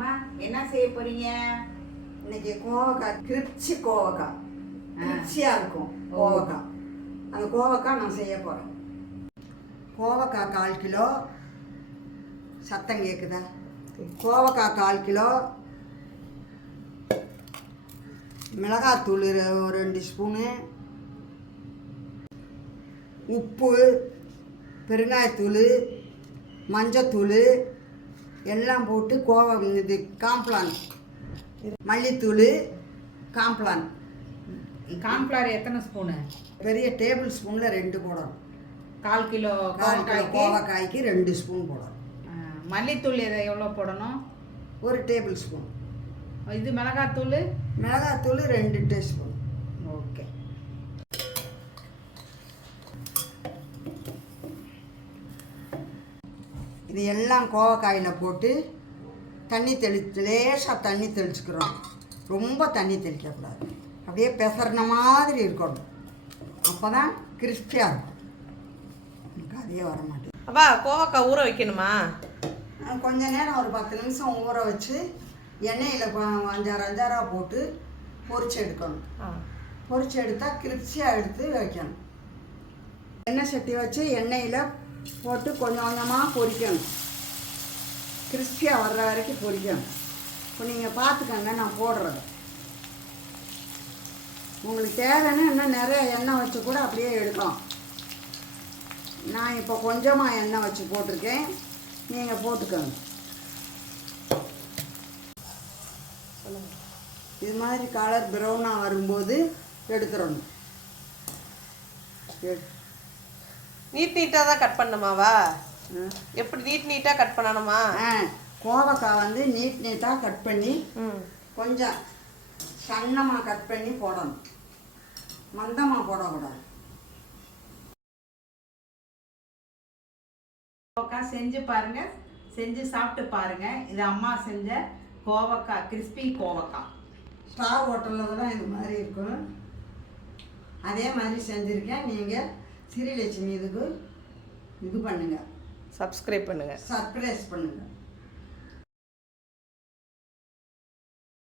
அம்மா என்ன செய்ய போறீங்க? இன்னைக்கு கோவக்காய் கிரிப்சி கோவக்காய். கிரிப்சியாக இருக்கும் கோவக்காய் அந்த கோவக்காய் நான் செய்ய போகிறேன் கோவக்காய் கால் கிலோ சத்தம் கேட்குதா கோவக்காய் கால் கிலோ மிளகாத்தூள் ஒரு ரெண்டு ஸ்பூனு. உப்பு பெருங்காயத்தூள் மஞ்சத்தூள் எல்லாம் போட்டு கோவ இது காம்ப்ளான். மல்லித்தூள் காம்ப்ளான். கார்ன்ஃப்ளவர் எத்தனை ஸ்பூனு? பெரிய டேபிள் ஸ்பூனில் ரெண்டு போடணும். கால் கிலோ கால் கிலோ கோவக்காய்க்கு? ரெண்டு ஸ்பூன் போடணும். மல்லித்தூள் எதை எவ்வளோ போடணும்? ஒரு டேபிள் ஸ்பூன். இது மிளகாத்தூள்? மிளகாத்தூள் ரெண்டு டீஸ்பூன் இது எல்லாம் கோவக்காயில் போட்டு தண்ணி தெளித்து லேசாக தண்ணி தெளிச்சுக்கிறோம். ரொம்ப தண்ணி தெளிக்கக்கூடாது. அப்படியே பெசறின மாதிரி இருக்கணும். அப்போ தான் கிறிஸ்பியாக இருக்கும். எனக்கு அதே வர மாட்டேங்குது அப்பா கோவக்காய் ஊற வைக்கணுமா? கொஞ்ச நேரம் ஒரு பத்து நிமிஷம் ஊற வச்சு எண்ணெயில் அஞ்சாறு அஞ்சாறாக போட்டு பொரிச்சு எடுக்கணும். ஆ. பொரிச்சு எடுத்தால் கிரிப்சியாக எடுத்து வைக்கணும். எண்ணெய் சட்டி வச்சு எண்ணெயில் போட்டு கொஞ்சம் கொஞ்சமாக பொரிக்கணும் கிறிஸ்பியாக வர்ற வரைக்கும் பொரிக்கணும் இப்போ நீங்கள் பார்த்துக்கங்க நான் போடுறது உங்களுக்கு தேவைன்னா இன்னும் நிறைய எண்ணெய் வச்சு கூட அப்படியே எடுக்கலாம். நான் இப்போ கொஞ்சமாக எண்ணெய் வச்சு போட்டிருக்கேன். நீங்கள் போட்டுக்கோங்க. இது மாதிரி கலர் ப்ரௌனாக வரும்போது எடுத்துடணும். எடு- நீட் நீட்டாக தான் கட் பண்ணணுமாவா. எப்படி நீட் நீட்டாக கட் பண்ணணுமா? ஆ கோவக்காய் வந்து நீட் நீட்டாக கட் பண்ணி கொஞ்சம் சன்னமாக கட் பண்ணி போடணும். மந்தமாக போடக்கூடாது. கோவக்காய் செஞ்சு பாருங்க. செஞ்சு சாப்பிட்டு பாருங்க. இது அம்மா செஞ்ச கோவக்காய் கிறிஸ்பி கோவக்காய். ஸ்டார் ஹோட்டலில் தான் இது மாதிரி இருக்கும். அதே மாதிரி செஞ்சுருக்கேன். நீங்கள் ஸ்ரீலட்சுமி இதுக்கு இது பண்ணுங்கள் சப்ஸ்கிரைப் பண்ணுங்கள் சர்ப்ரைஸ் பண்ணுங்கள்